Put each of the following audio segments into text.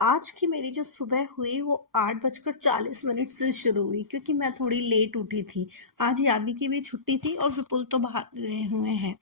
आज की मेरी जो सुबह हुई वो 8:40 से शुरू हुई क्योंकि मैं थोड़ी लेट उठी थी। आज यावी की भी छुट्टी थी और विपुल तो बाहर गए हुए हैं।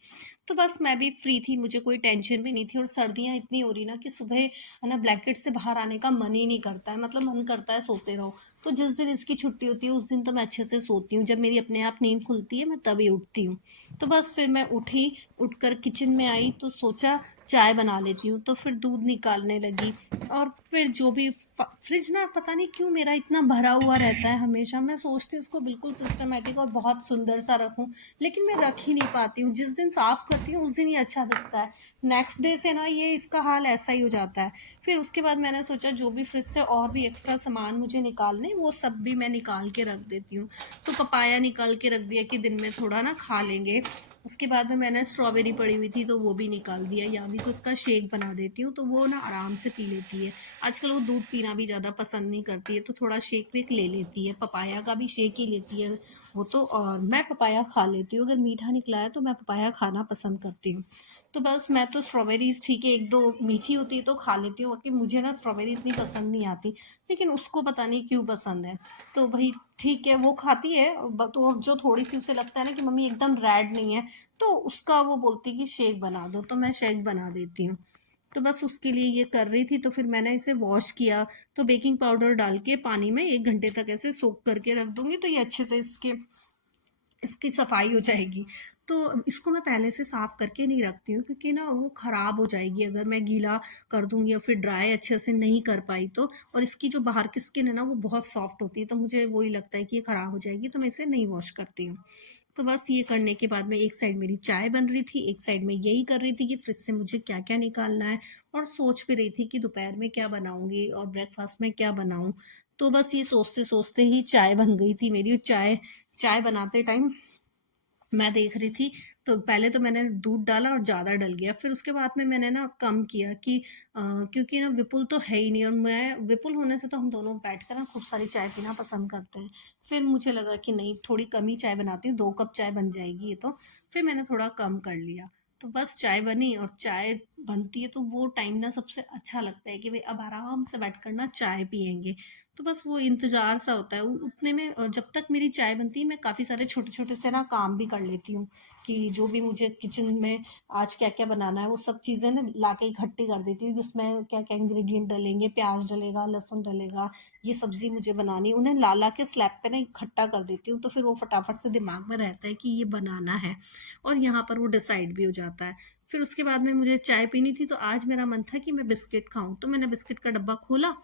तो बस मैं भी फ्री थी, मुझे कोई टेंशन भी नहीं थी और सर्दियाँ इतनी हो रही ना कि सुबह है ना ब्लैंकेट से बाहर आने का मन ही नहीं करता है, मतलब मन करता है सोते रहो। तो जिस दिन इसकी छुट्टी होती है उस दिन तो मैं अच्छे से सोती हूँ, जब मेरी अपने आप नींद खुलती है मैं तभी उठती हूँ। तो बस फिर मैं उठी, उठकर किचन में आई तो सोचा चाय बना लेती हूँ, तो फिर दूध निकालने लगी। और फिर जो भी फ्रिज ना पता नहीं क्यों मेरा इतना भरा हुआ रहता है हमेशा। मैं सोचती हूँ इसको बिल्कुल सिस्टमेटिक और बहुत सुंदर सा रखूँ, लेकिन मैं रख ही नहीं पाती हूँ। जिस दिन साफ करती हूँ उस दिन ये अच्छा दिखता है, नेक्स्ट डे से ना ये इसका हाल ऐसा ही हो जाता है। फिर उसके बाद मैंने सोचा जो भी फ्रिज से और भी एक्स्ट्रा सामान मुझे निकालने वो सब भी मैं निकाल के रख देती हूँ। तो पपाया निकाल के रख दिया कि दिन में थोड़ा ना खा लेंगे। उसके बाद में मैंने स्ट्रॉबेरी पड़ी हुई थी तो वो भी निकाल दिया, या भी को उसका शेक बना देती हूँ तो वो ना आराम से पी लेती है। आजकल वो दूध पीना भी ज़्यादा पसंद नहीं करती है, तो थोड़ा शेक वेक ले लेती है, पपाया का भी शेक ही लेती है वो तो। और मैं पपाया खा लेती हूँ, अगर मीठा निकला है तो मैं पपाया खाना पसंद करती हूँ। तो बस मैं तो स्ट्रॉबेरीज ठीक है, एक दो मीठी होती है तो खा लेती हूँ, कि मुझे ना स्ट्रॉबेरी इतनी पसंद नहीं आती, लेकिन उसको पता नहीं क्यों पसंद है। तो भाई ठीक है, वो खाती है। तो जो थोड़ी सी उसे लगता है ना कि मम्मी एकदम रेड नहीं है, तो उसका वो बोलती है कि शेक बना दो, तो मैं शेक बना देती हूँ। तो बस उसके लिए ये कर रही थी, तो फिर मैंने इसे वॉश किया। तो बेकिंग पाउडर डाल के पानी में 1 घंटे तक ऐसे सोक करके रख दूंगी, तो ये अच्छे से इसकी सफाई हो जाएगी। तो इसको मैं पहले से साफ करके नहीं रखती हूँ, क्योंकि ना वो खराब हो जाएगी अगर मैं गीला कर दूंगी या फिर ड्राई अच्छे से नहीं कर पाई तो। और इसकी जो बाहर की स्किन है ना वो बहुत सॉफ्ट होती है, तो मुझे वही लगता है कि ये खराब हो जाएगी, तो मैं इसे नहीं वॉश करती हूँ। तो बस ये करने के बाद में एक साइड मेरी चाय बन रही थी, एक साइड में यही कर रही थी कि फ्रिज से मुझे क्या क्या निकालना है। और सोच भी रही थी कि दोपहर में क्या बनाऊंगी और ब्रेकफास्ट में क्या बनाऊं। तो बस ये सोचते सोचते ही चाय बन गई थी मेरी। चाय चाय बनाते टाइम मैं देख रही थी, तो पहले तो मैंने दूध डाला और ज़्यादा डल गया, फिर उसके बाद में मैंने ना कम किया कि क्योंकि ना विपुल तो है ही नहीं, और मैं विपुल होने से तो हम दोनों बैठ कर ना खूब सारी चाय पीना पसंद करते हैं। फिर मुझे लगा कि नहीं, थोड़ी कम ही चाय बनाती हूँ, 2 कप चाय बन जाएगी ये तो। फिर मैंने थोड़ा कम कर लिया। तो बस चाय बनी, और चाय बनती है तो वो टाइम ना सबसे अच्छा लगता है कि भाई अब आराम से बैठ कर ना चाय पियेंगे। तो बस वो इंतजार सा होता है उतने में। और जब तक मेरी चाय बनती है मैं काफ़ी सारे छोटे छोटे से ना काम भी कर लेती हूँ, कि जो भी मुझे किचन में आज क्या क्या बनाना है वो सब चीज़ें ना ला के इकट्ठी कर देती हूँ कि उसमें क्या क्या इंग्रेडिएंट डलेंगे, प्याज डलेगा, लहसुन डलेगा, ये सब्जी मुझे बनानी, उन्हें ला ला के स्लैब पे ना इकट्ठा कर देती हूँ, तो फिर वो फटाफट से दिमाग में रहता है कि ये बनाना है, और यहाँ पर वो डिसाइड भी हो जाता है। फिर उसके बाद में मुझे चाय पीनी थी, तो आज मेरा मन था कि मैं बिस्किट खाऊं, तो मैंने बिस्किट का डब्बा खोला।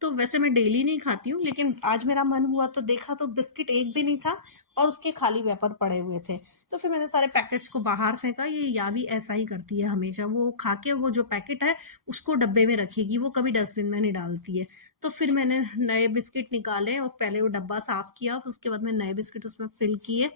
तो वैसे मैं डेली नहीं खाती हूँ, लेकिन आज मेरा मन हुआ तो देखा तो बिस्किट एक भी नहीं था, और उसके खाली वेपर पड़े हुए थे। तो फिर मैंने सारे पैकेट्स को बाहर फेंका। ये यावी ऐसा ही करती है हमेशा, वो खा के वो जो पैकेट है उसको डब्बे में रखेगी, वो कभी डस्टबिन में नहीं डालती है। तो फिर मैंने नए बिस्किट निकाले और पहले वो डब्बा साफ किया, फिर उसके बाद में नए बिस्किट उसमें फिल किए।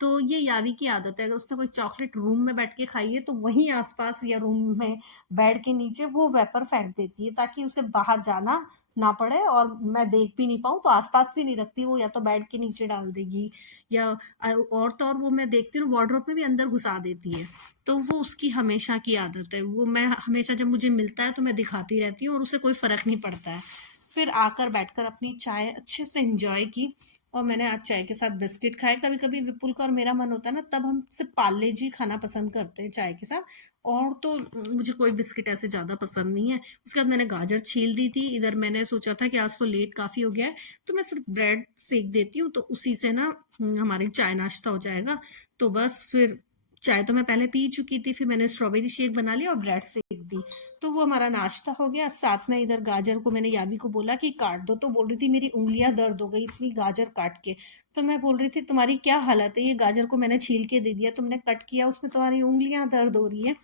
तो ये यावी की आदत है, अगर उसने कोई चॉकलेट रूम में बैठ के खाई है तो वहीं आसपास या रूम में बेड के नीचे वो वेपर फेंक देती है, ताकि उसे बाहर जाना ना पड़े और मैं देख भी नहीं पाऊँ, तो आसपास भी नहीं रखती वो, या तो बेड के नीचे डाल देगी, या और तो और वो मैं देखती हूँ वार्डरोब में भी अंदर घुसा देती है। तो वो उसकी हमेशा की आदत है, वो मैं हमेशा जब मुझे मिलता है तो मैं दिखाती रहती हूँ और उसे कोई फर्क नहीं पड़ता है। फिर आकर बैठकर अपनी चाय अच्छे से एंजॉय की, और मैंने आज चाय के साथ बिस्किट खाए। कभी कभी विपुल का और मेरा मन होता है ना, तब हम सिर्फ पार्ले जी खाना पसंद करते हैं चाय के साथ, और तो मुझे कोई बिस्किट ऐसे ज़्यादा पसंद नहीं है। उसके बाद मैंने गाजर छील दी थी, इधर मैंने सोचा था कि आज तो लेट काफ़ी हो गया है, तो मैं सिर्फ ब्रेड सेक देती हूँ, तो उसी से ना हमारी चाय नाश्ता हो जाएगा। तो बस फिर चाय तो मैं पहले पी चुकी थी, फिर मैंने स्ट्रॉबेरी शेक बना लिया और ब्रेड सेक दी, तो वो हमारा नाश्ता हो गया। साथ में इधर गाजर को मैंने याबी को बोला कि काट दो, तो बोल रही थी मेरी उंगलियां दर्द हो गई इतनी गाजर काट के। तो मैं बोल रही थी तुम्हारी क्या हालत है, ये गाजर को मैंने छील के दे दिया, तुमने कट किया, उसमें तुम्हारी उंगलियां दर्द हो रही है।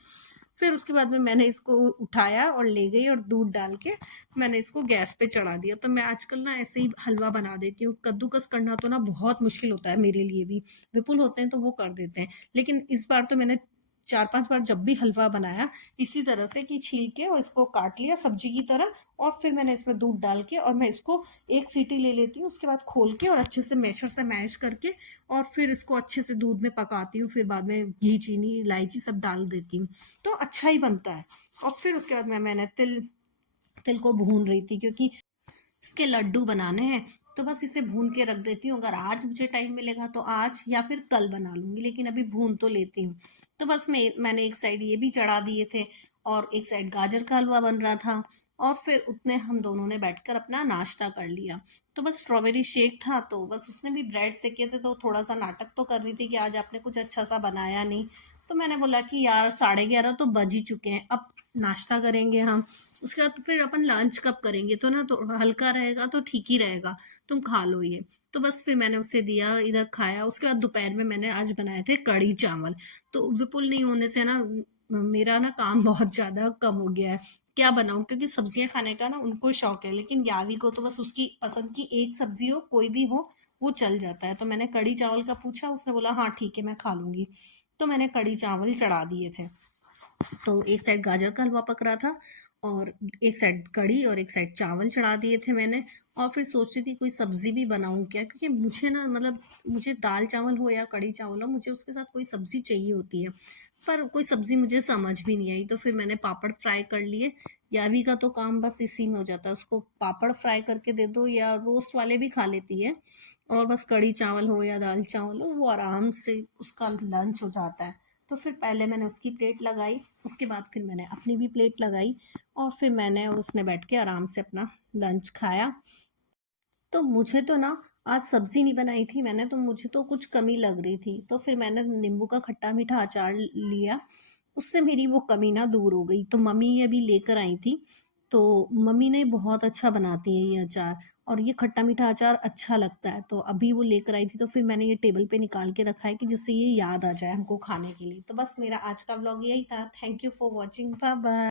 फिर उसके बाद में मैंने इसको उठाया और ले गई, और दूध डाल के मैंने इसको गैस पे चढ़ा दिया। तो मैं आजकल ना ऐसे ही हलवा बना देती हूँ, कद्दूकस करना तो ना बहुत मुश्किल होता है मेरे लिए भी। विपुल होते हैं तो वो कर देते हैं, लेकिन इस बार तो मैंने 4-5 बार जब भी हलवा बनाया इसी तरह से, कि छील के और इसको काट लिया सब्जी की तरह, और फिर मैंने इसमें दूध डाल के और मैं इसको एक सीटी ले लेती हूँ, उसके बाद खोल के और अच्छे से मैशर से मैश करके, और फिर इसको अच्छे से दूध में पकाती हूँ, फिर बाद में घी, चीनी, इलायची सब डाल देती हूँ, तो अच्छा ही बनता है। और फिर उसके बाद मैंने तिल तिल को भून रही थी क्योंकि इसके लड्डू बनाने हैं। तो बस इसे भून के रख देती हूँ, अगर आज मुझे टाइम मिलेगा तो आज या फिर कल बना लूँगी, लेकिन अभी भून तो लेती हूँ। तो बस मैंने एक साइड ये भी चढ़ा दिए थे और एक साइड गाजर का हलवा बन रहा था और फिर उतने हम दोनों ने बैठकर अपना नाश्ता कर लिया। तो बस स्ट्रॉबेरी शेक था, तो बस उसने भी ब्रेड सेके थे, तो थोड़ा सा नाटक तो कर रही थी कि आज आपने कुछ अच्छा सा बनाया नहीं। तो मैंने बोला कि यार 11:30 तो बज ही चुके हैं, अब नाश्ता करेंगे हम, उसके बाद फिर अपन लंच कब करेंगे, तो ना तो हल्का रहेगा तो ठीक ही रहेगा, तुम खा लो ये। तो बस फिर मैंने उसे दिया, इधर खाया। उसके बाद दोपहर में मैंने आज बनाए थे कढ़ी चावल। तो विपुल नहीं होने से ना मेरा ना काम बहुत ज़्यादा कम हो गया है। क्या बनाऊं, क्योंकि सब्जियां खाने का ना उनको शौक है, लेकिन यावी को तो बस उसकी पसंद की एक सब्जी हो, कोई भी हो, वो चल जाता है। तो मैंने कढ़ी चावल का पूछा, उसने बोला हाँ ठीक है मैं खा लूंगी। तो मैंने कढ़ी चावल चढ़ा दिए थे। तो एक साइड गाजर का हलवा पक रहा था और एक साइड कढ़ी और एक साइड चावल चढ़ा दिए थे मैंने। और फिर सोच रही थी कोई सब्जी भी बनाऊं क्या, क्योंकि मुझे ना मतलब मुझे दाल चावल हो या कढ़ी चावल हो, मुझे उसके साथ कोई सब्जी चाहिए होती है। पर कोई सब्जी मुझे समझ भी नहीं आई, तो फिर मैंने पापड़ फ्राई कर लिए। यावी का तो काम बस इसी में हो जाता है, उसको पापड़ फ्राई करके दे दो या रोस्ट वाले भी खा लेती है। और बस कढ़ी चावल हो या दाल चावल हो, वो आराम से उसका लंच हो जाता है। तो फिर पहले मैंने उसकी प्लेट लगाई, उसके बाद फिर मैंने अपनी भी प्लेट लगाई और फिर मैंने और उसने बैठ के आराम से अपना लंच खाया। तो मुझे तो ना आज सब्जी नहीं बनाई थी मैंने, तो मुझे तो कुछ कमी लग रही थी, तो फिर मैंने नींबू का खट्टा मीठा अचार लिया। उससे मेरी वो कमी ना दूर हो गई। तो मम्मी ये अभी लेकर आई थी, तो मम्मी ने बहुत अच्छा बनाती है ये अचार, और ये खट्टा मीठा अचार अच्छा लगता है। तो अभी वो लेकर आई थी, तो फिर मैंने ये टेबल पे निकाल के रखा है कि जिससे ये याद आ जाए हमको खाने के लिए। तो बस मेरा आज का व्लॉग यही था। Thank you for watching, bye bye.